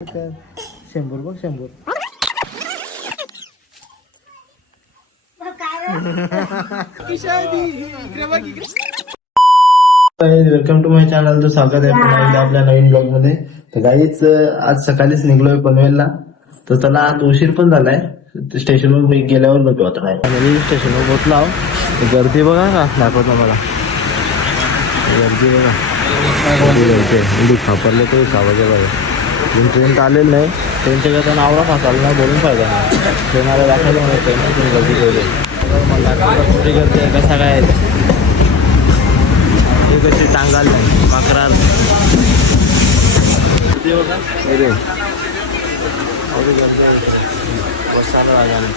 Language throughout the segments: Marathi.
100 बघ 100. Welcome to my channel. तर स्वागत आहे पुन्हा एकदा आपल्या नवीन ब्लॉग मध्ये. तर गाईच आज सकाळीच निघलोय पनवेलला. तर चला आज उशीर पण झालाय. स्टेशनवर गेल्यावर बघू आता काय. आणि स्टेशनवर पोहोचलो. गर्दी बघा का दाखवतो मला. गर्दी बघा खापरले तो सावाच्या बघा. ट्रेन तर आलेलं नाही. ट्रेनच्या जाताना आवरा फासाला नाही बोलून फायदा नाही. ट्रेन आला दाखवलं मला ट्रेन गर्दी ठेवली. मला कुठे गर्दी आहे कसा काय हे कशी टांगाल नाही माकरार बसताना राजाने.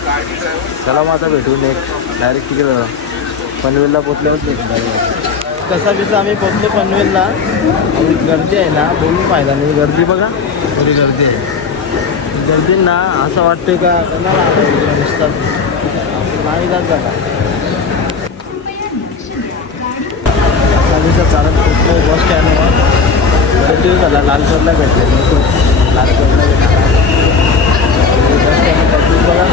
चला मग आता भेटून एक डायरेक्ट तिकडे पनवेलला पोचल्यावर कसा बिसा आम्ही पोचलो पनवेलला. गर्दी आहे ना बोलून फायदा नाही. गर्दी बघा थोडी गर्दी आहे. गर्दींना असं वाटतंय का कोणाला दिसतात नाही जात झाला. चालत पोचलो बस स्टँडवर. गर्दी झाला लालचौरला भेटले. लालचौरला भेटला बस स्टँड बघा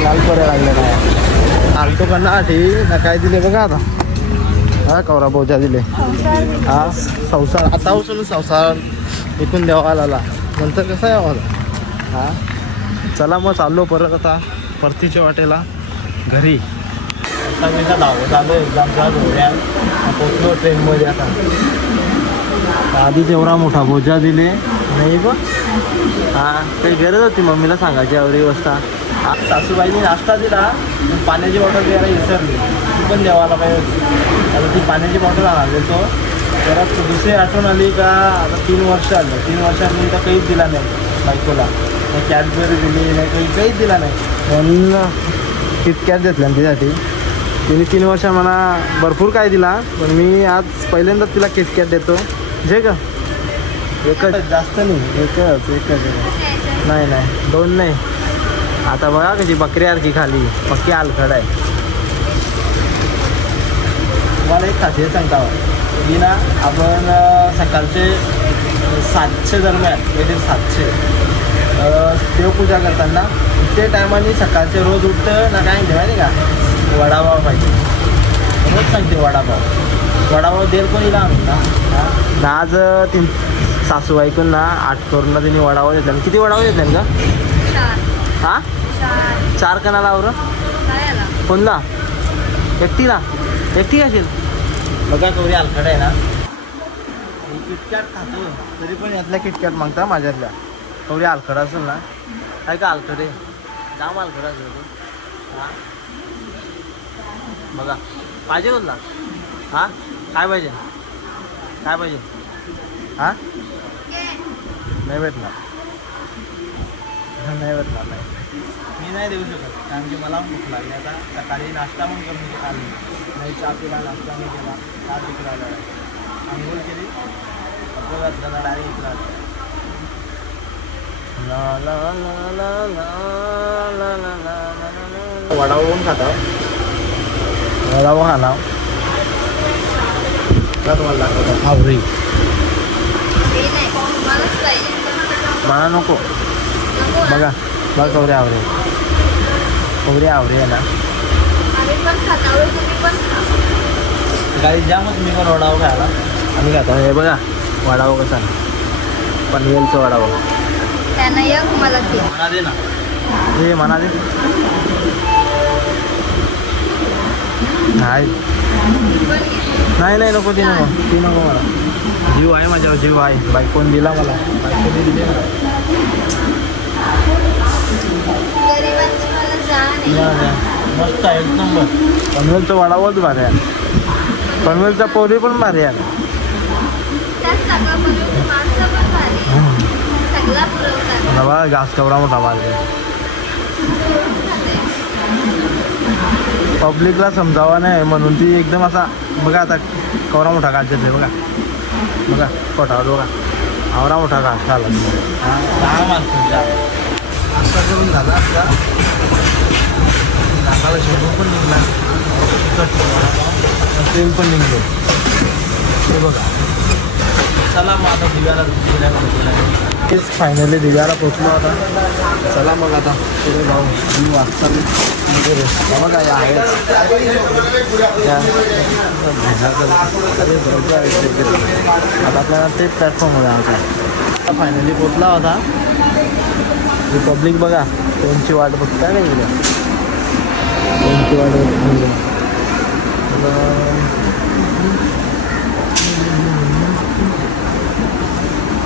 लालचौऱ्या लागल्या नाही. आलतो का ना ठीक ना काय दिले बघा आता. हा कवरा बोजा दिले. हा संसार आता उचलून संसार विकून द्यावा आला नंतर कसं आहे आम्हाला. हा चला मग चाललो परत आता परतीच्या वाटेला घरी. आता मी का धावत चालू एक्झामचा धोऱ्यात पोचलो ट्रेनमध्ये. आता आधीच एवढा मोठा बोजा दिले नाही बघ. हां काही गरज होती मम्मीला सांगायची एवढी वाजता. सासूबाईंनी नाश्ता दिला पाण्याची बॉटल द्यायला विसरली. ती पण द्यावायला पाहिजे होती. आता ती पाण्याची बॉटल आणली तो जरा दुसरी आठवण आली का. आता 3 वर्ष आलं. 3 वर्षांनी तर काहीच दिला नाही बायकोला. नाही कॅडबरी दिली नाही काहीच दिला नाही. म्हणून किटकॅट घेतल्या तिच्यासाठी. तिने 3 वर्ष मला भरपूर काय दिला पण मी आज पहिल्यांदाच तिला किटकॅट देतो. जे का एकच जास्त नाही एकच नाही 2 नाही. आता बघा कशी बकऱ्यासारखी खाली पक्की आलखड आहे. मला एक खासियत सांगता की ना आपण सकाळचे 700 दरम्यान म्हणजे 700 देवपूजा करताना ते टायमाने सकाळचे रोज उठतं ना काय म्हणते माहिती का वडापाव पाहिजे. रोज सांगते वडापाव देर कोणी लावून ना आज तीन सासूबाईकून ना 8 करून तिने वडापाव घेतला. किती वडापाव घेतला का. हां 4 कणाला आवर कोणला एकटीला एकटी असेल बघा. कवरी आलखड आहे ना. किटकॅट खातो तरी पण यातल्या किटकॅट मागता माझ्यातल्या. कवरी आलखड असेल ना काय का आलखड आहे जाम आलखड असेल. हां बघा पाहिजे बोलला. हां काय पाहिजे हां नाही भेटणार नाही. मी नाही देऊ शकत कारण की मला भूक लागली. आता सकाळी नाश्ता पण करून आली नाही. चहा पिला नाश्ता नाही केला. चहा पिकला आंघोळ केली कपडे घातला डायरेक्ट इकडं वडापाव पण खाता. वडापाव खाला का तुम्हाला दाखवता आवरी. मला नको बघा कवरे आवरे आहे ना. गाडी जामच मी पण वडापाव खायला आम्ही खाता. हे बघा वडापाव कसा पनवेलचा वडापाव म्हणा दे ना. हे म्हणा दे नाही नको ती नको मला. जीव आहे माझ्यावर जीव आहे. बाईक कोण दिला मला बाईकने दिली ना. मस्त आहे एक नंबर. पनवेलचा वडापावच भारी आहे. पनवेलचा पोरी पण भारी आहे. बघा घास कवरा मोठा भारी. पब्लिकला समजावा नाही म्हणून ती एकदम असा बघा. आता कवरा मोठा घास देते बघा पोटावर बघा आवरा मोठा घास झाला. 10 माणसांचा नाश्ता करून झाला. आपला नाकाला शेंबू पण निघला. ट्रेन पण निघलो. हे बघा चला मग आता दिव्याला फायनली दिव्याला पोचलो आता. चला मग आता पुढे जाऊ दिव वाचताना वगैरे बघा या आहेत आता आपल्याला तेच प्लॅटफॉर्मवर जायचं. फायनली पोचला होता. रिपब्लिक बघा ट्रेनची वाट बघताय नाही गेल्या ट्रेनची वाट बघ.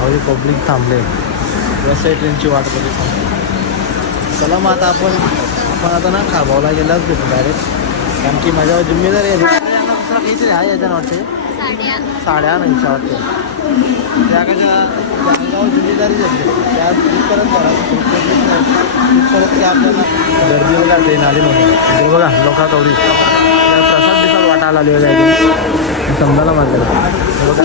रिपब्लिक थांबले वसई ट्रेनची वाट बघत थांबले. चला मग आता आपण आता ना खारबावला गेलाच भेटू डायरेक्ट, कारण की माझ्यावर जिम्मेदारी आहे. दुसरा काहीतरी आहे याच्यानं वाटते साड्या नाही वाटते त्या कशा अंगावर जिम्मेदारी जाते त्या परत परत त्या आपल्याला गर्दी बघा ट्रेन आली म्हणून बघा लोका कवडी प्रसाद दिवसात वाटायला आली वगैरे समजायला माझ्या बघा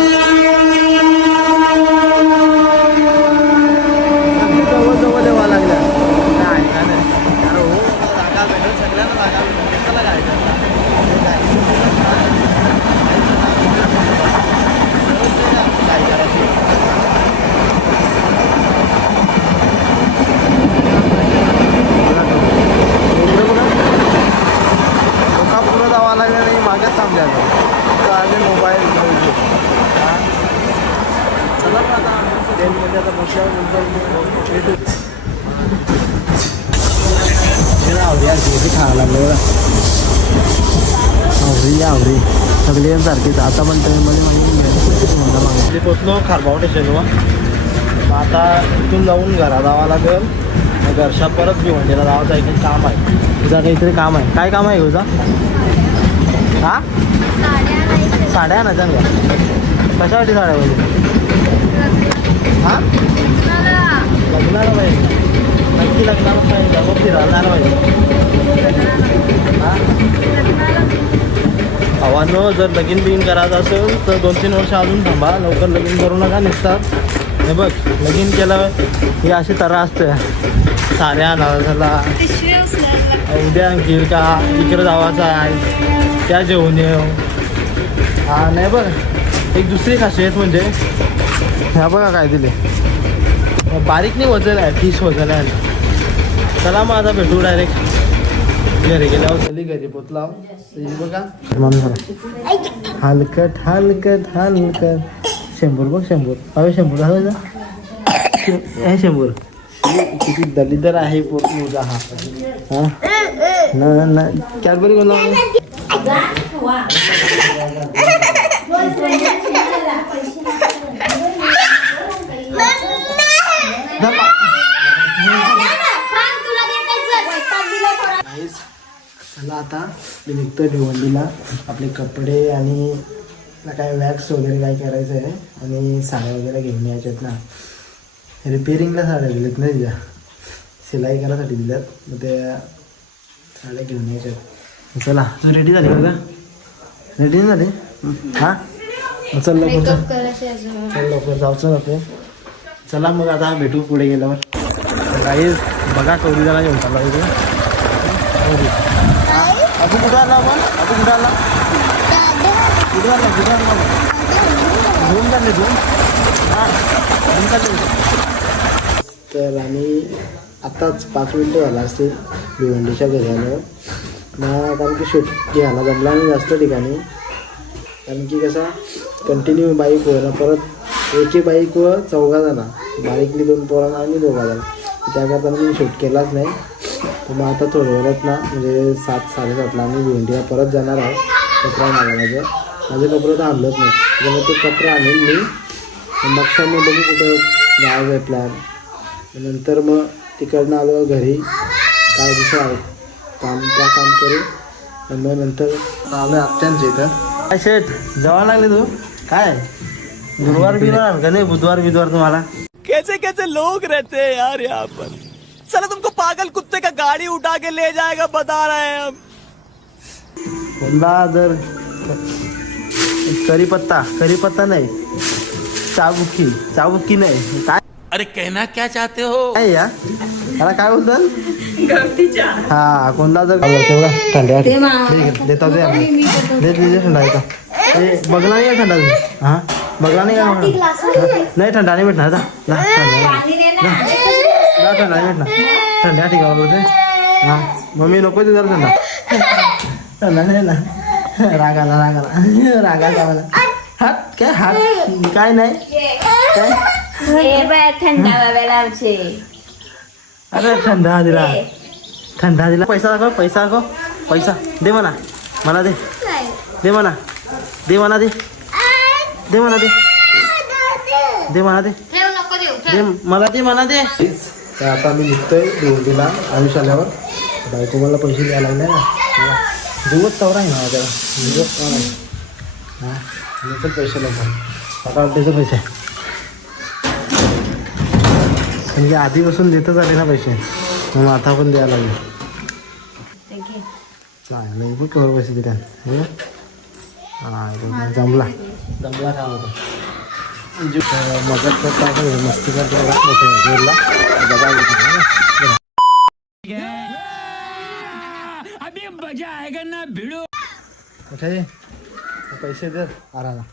जवळ देवा लागल्या काय का नाही अरे हो जागा भेटेल सगळ्यांना जागा भेटेल कशाला गायचं काय करायची लोका पुढं जावा लागल्या नाही मागेच थांबल्या आम्ही मोबाईल चला आता ट्रेनमध्ये आता बसल्यावर भेटू. आवडी आवडी खायला लागलं आवडी सगळे सारखेच आता पण ट्रेनमध्ये म्हणजे पोचलो खारबाव स्टेशनवर. मग आता इथून जाऊन घरा जावं लागेल. मग घरशा परत भिवंडीला जावाचं एक काम आहे. तुझा काहीतरी काम आहे. काय काम आहे तुझा? हा साड्या आणायच्या का? कशासाठी साड्या पाहिजे? हा लग्नाला पाहिजे नक्की लग्नाला पाहिजे मग फिरायला पाहिजे. हा आव्हानं जर लगीन बिगीन करायचं असेल तर 2-3 वर्ष अजून थांबा. लवकर लगीन करू नका निघतात. हे बघ लगीन केलं ही अशी तरा असते साड्या आणायला झाला उद्या आणखी का इकडं जावाचा आहे त्या जेवण येऊ. हा नाही बघ एक दुसरी खासियत म्हणजे ह्या बघा काय दिले बारीक नाही वजन आहे 30 वजन आहे. चला मग आता भेटू डायरेक्ट घरी गेल्यावर. चली घरी पोचला बघा हलकट हलकट हलकट 100 बघ 100 हवे 100 हवे हे 100 किती दलिदर आहे मुलगा हा. हा ना कॅडबरी कोणला चला आता मी निघतोय भिवंडीला. आपले कपडे आणि काय वॅक्स वगैरे काय करायचं आहे आणि साड्या वगैरे घेऊन यायच्यात ना. रिपेरिंगला साड्या दिल्यात ना तिच्या शिलाई करायसाठी दिल्यात. मग त्या साड्या घेऊन यायच्यात. चला तू रेडी झाली का? रेडी झाली? हां चल लवकर चल लवकर जाऊचं जाते. चला मग आता भेटू पुढे गेल्यावर. काही बघा कवडी जरा घेऊन चालला इथे. अजून कुठं आला आपण? अजून कुठं आला? कुठं आला कुठं आला घेऊन चालले तू? हां घेऊन चालले. तर आम्ही आत्ताच 5 मिनटं झाला असतील भिवंडीच्या घरी आलो ना. कारण की शूट घ्यायला जमला नाही जास्त ठिकाणी. कारण की कसा कंटिन्यू बाईकवर परत एके बाईकवर 4 जण बाईकली 2 पोरांना आणि 2 जण त्याकरता मी शूट केलाच नाही. तर मग आता थोड्या वेळात ना म्हणजे 7-7:30ला आम्ही भिवंडीला परत जाणार आहे. कपडा आणायला माझे कपडे तर आणलंच नाही त्यामुळे ते कपडे आणेल मी. मग मग बघू कुठं जायचं आहे प्लॅन. नंतर मग तिकडनं आलो घरी काय दुसरं आहे काम करू. आणि मग नंतर आलो आत्यांच्या इथं. काय शेठ जेवायला लागले तू? काय गुरुवार बिरवार का नाही बुधवार तुम्हाला? कैसे कैसे लोग रहते हैं यार यहाँ पर. चलो तुमको पागल कुत्ते का गाड़ी उठा के ले जाएगा बता रहे हैं हम. कोणता जर करीपत्ता नाही चाबुक्की नाही काय? अरे कहना क्या चाहते हो? काय या मला काय बोलतात? हा कोणता जर थंड्या देता दे थंडा येतो ते बघला नाही थंडा. हां बघला नाही का मला? नाही थंडा नाही भेटणार जा जा, थंडा नाही भेटणार थंडा ठिकाण बोलते हा मम्मी नको ते जरा थंडा नाही ना रागाला मला हात काय हात काय नाही काय थंडा बाबाला आमचे अरे थंडा दिला पैसा दाखव पैसा दे म्हणा मला दे म्हणा दे म्हणा दे मला दे म्हणा दे तर आता मी निघतोय देवडीला आयुष आल्यावर बायको मला पैसे द्यायला लागले ना दिवस चौरा आहे ना त्याला दिवस चौरा आहे हां पण पैसे लागतात आता अड्डेचे पैसे म्हणजे आधीपासून देतच आले ना पैसे म्हणून आता पण द्यायला लागले नाही पण कवर पैसे दिल्या हां जमला काम होता मदत करता मस्ती करता बघा अभी मजा आएगा ना भिड़ो कुठे पैसे दे आराला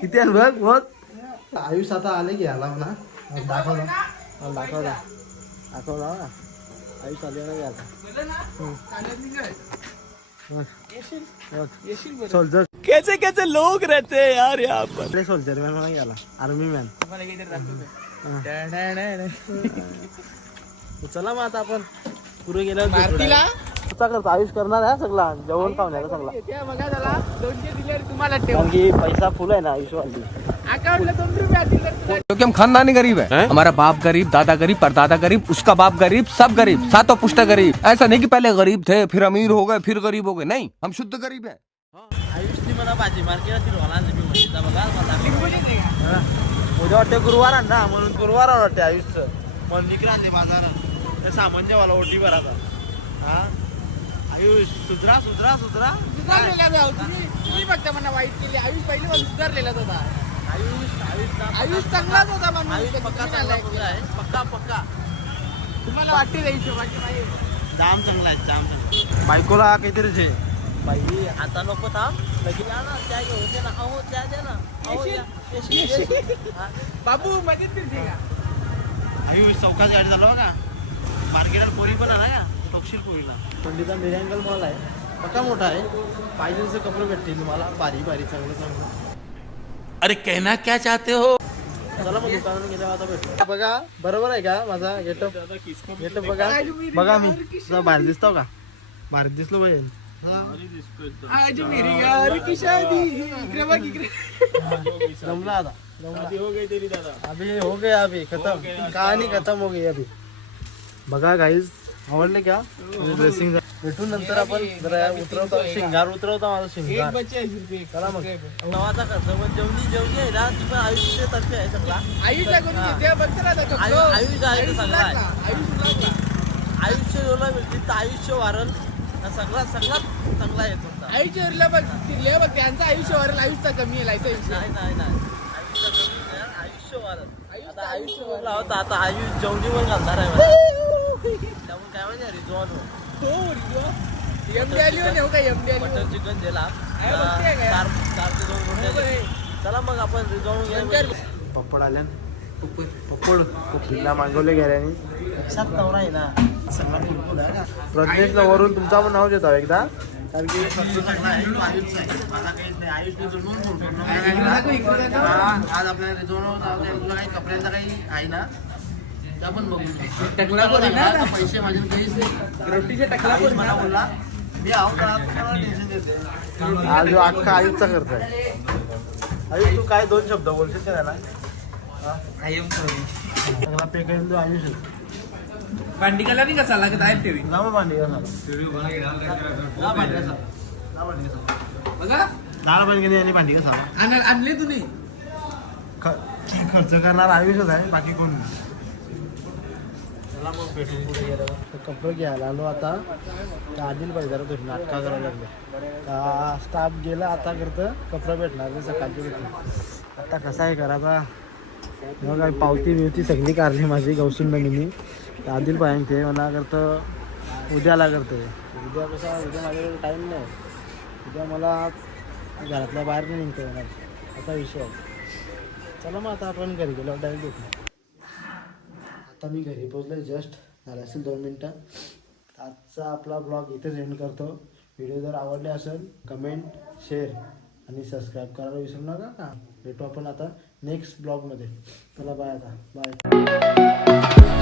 किती आहे बघ आयुष आता आले की आला ना दाखव ना आयुष आले ना सोल्जर कैसे कैसे लोग रहते हैं यार यहाँ पर सोल्जर मॅन म्हणून गेला आर्मी मॅन चला मग आता आपण पुढे गेल्यावर करतो आयुष करणार आहे सगळा जेवण पाहुण्याचा सगळा तुम्हाला कारण की पैसा फुल आहे ना आयुष वाली अकाउंटला 2 रुपये आतील क्योंकि हम खानदानी गरीब है हमारा बाप गरीब दादा गरीब परदादा गरीब उसका बाप गरीब सब गरीब सातों पुश्ता गरीब ऐसा नहीं कि पहले गरीब थे फिर अमीर हो गए फिर गरीब हो गए नहीं हम शुद्ध गरीब है आयुषनी मला भाजी मार्केट उद्या वाटते गुरुवार ना म्हणून गुरुवार वाटते आयुषचं म्हणून विक्री आणले बाजारात सामान जेवायला ओटी भराचा हा आयुष सुधरा तुम्ही फक्त मला वाईट केली आयुष पहिले पण सुधारलेला होता आयुष चांगलाच होता आयुष पक्का चांगला मुलगा आहे पक्का तुम्हाला वाटते त्या हिशोबाची जाम चांगला आहे जाम चांगला बायकोला काहीतरी जे बाई आता नको थांब लगेच या ना त्या होते ना अहो त्या द्या ना बाबू मजेत फिरते का आयुष चौकाच गाडी झालो का मार्केटात पोरी पण आहे ना तपशील पोरीला पंडिता मिरँगल मॉल आहे पक्का मोठा आहे पाहिजे तसे कपडे भेटतील तुम्हाला बारी चांगलं अरे कहना क्या चाहते हो चला मग दुकानात गेल्यावर आता भेटू बघा बरोबर आहे का माझा गेटअप बघा मी तुझा बाहेर दिसतो का बाहेर दिसलो पाहिजे आज मेरी यार की शादी इकडे बघ इकडे जमला आता हो गई तेरी दादा अभी हो गया अभी खत्म कहानी खत्म हो गई अभी बघा गाईज आवडले का ड्रेसिंग भेटून नंतर आपण जरा उतरवतो शिंगार माझा शिंगार चला मग नवाचा खर्च पण जेवणी आहे ना ती पण आयुष्य तर्फे आहे सगळा आयुष्य जेवढा मिळते तर आयुष्य वारल सगळा चांगला आहे तुमचा आयुष्य बघ त्यांचं आयुष्य वारेल आयुष्य कमी आहे नाही आयुष्य वारल आता आयुष्य वारला होता आता आयुष जेवणीवर घालणार आहे त्यामुळे काय म्हणजे रिझॉन मटन चिकन दिला 4 ते 2 रोट्या चला मग आपण रिझॉन पप्पड आल्या पप्पडला मागवले गेल्याने लक्षात नवरा आहे ना प्रज्ञेशला वरून तुमचा पण नाव देतो एकदा कारण की आज आपल्याला रिझॉन काही कपड्यांचा काही आहे ना त्या पण बघू पैसे माझे काहीच रोटीचे टकला मला बोलला मी टेन्शन देते आज जो अख्खा आयुषचा खर्च आहे आयुष तू काय 2 शब्द बोलशील का त्याला पे करून दो आयुष भांडी कला नाही कसा लागत आहे टीव्ही ना भांडी बघा डाळ बनगणी आणि भांडी कसा आणले तुम्ही खर्च करणार आयुषच आहे बाकी कोण नाही चला मग भेटून पुढे गेल्यावर कपडे घ्यायला आलो आता आदिल पाहिजे जरा तुम्ही नाटका करायला लागले स्टाफ गेला आता करतं कपडे भेटणार नाही सकाळची भेटणार आता कसा आहे करायचा मग पावती बिवती सगळी काढली माझी गौसून मी आदिल पाहिजे ते मला करतं उद्याला करतो. उद्या कसा उद्या माझ्याकडे टाईम नाही. उद्या मला घरातल्या बाहेर नाही निघता येणार असा विषय आहे. चला मग आता आपण घरी गेलो डायरेक्ट भेटू. आता मी घरी पोचलो जस्ट झालं असेल 2 मिनटं. आजचा आपला ब्लॉग इथेच एंड करतो. व्हिडिओ जर आवडले असेल कमेंट शेअर आणि सबस्क्राईब करायला विसरू नका. भेटू आपण आता नेक्स्ट ब्लॉगमध्ये. चला बाय आता बाय.